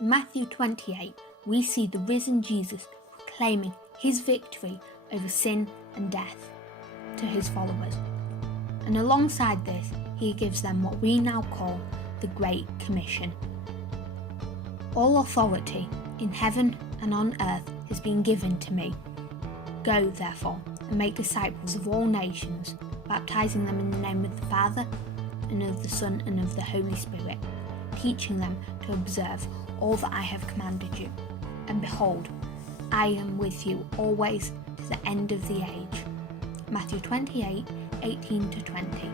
In Matthew 28, we see the risen Jesus proclaiming his victory over sin and death to his followers. And alongside this, he gives them what we now call the Great Commission. All authority in heaven and on earth has been given to me. Go, therefore, and make disciples of all nations, baptizing them in the name of the Father, and of the Son, and of the Holy Spirit, teaching them to observe all that I have commanded you. And behold, I am with you always to the end of the age. Matthew 28, 18-20.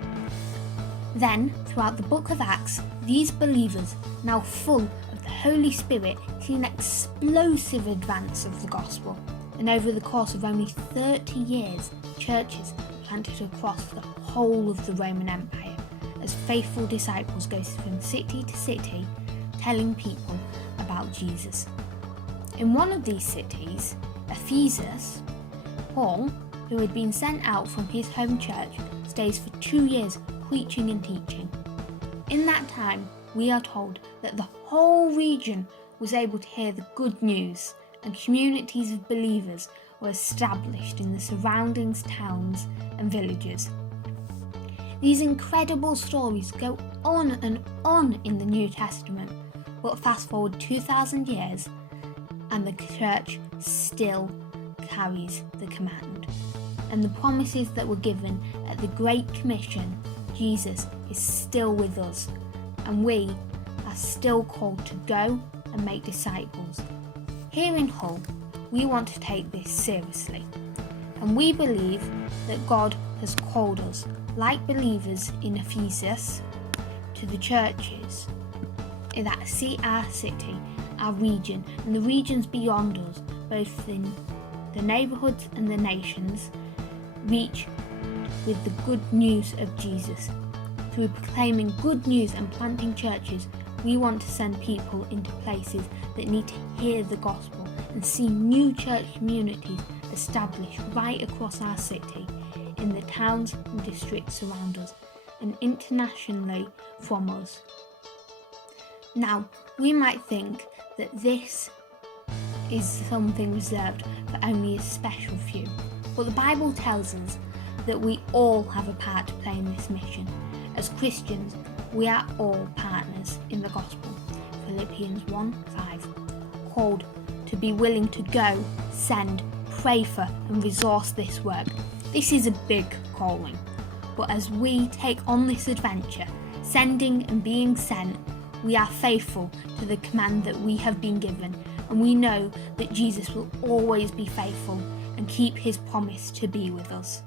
Then, throughout the book of Acts, these believers, now full of the Holy Spirit, see an explosive advance of the gospel. And over the course of only 30 years, churches planted across the whole of the Roman Empire, as faithful disciples go from city to city, telling people about Jesus. In one of these cities, Ephesus, Paul, who had been sent out from his home church, stays for 2 years preaching and teaching. In that time, we are told that the whole region was able to hear the good news, and communities of believers were established in the surrounding towns and villages. These incredible stories go on and on in the New Testament, but fast forward 2,000 years and the church still carries the command. And the promises that were given at the Great Commission, Jesus is still with us, and we are still called to go and make disciples. Here in Hull, we want to take this seriously, and we believe that God has called us, like believers in Ephesus, to the churches that see our city, our region, and the regions beyond us, both in the neighbourhoods and the nations, reach with the good news of Jesus. Through proclaiming good news and planting churches, we want to send people into places that need to hear the gospel and see new church communities established right across our city, in the towns and districts around us, and internationally from us. Now, we might think that this is something reserved for only a special few, but the Bible tells us that we all have a part to play in this mission. As Christians, we are all partners in the gospel. Philippians 1:5, called to be willing to go, send, pray for and resource this work. This is a big calling, but as we take on this adventure, sending and being sent, we are faithful to the command that we have been given, and we know that Jesus will always be faithful and keep his promise to be with us.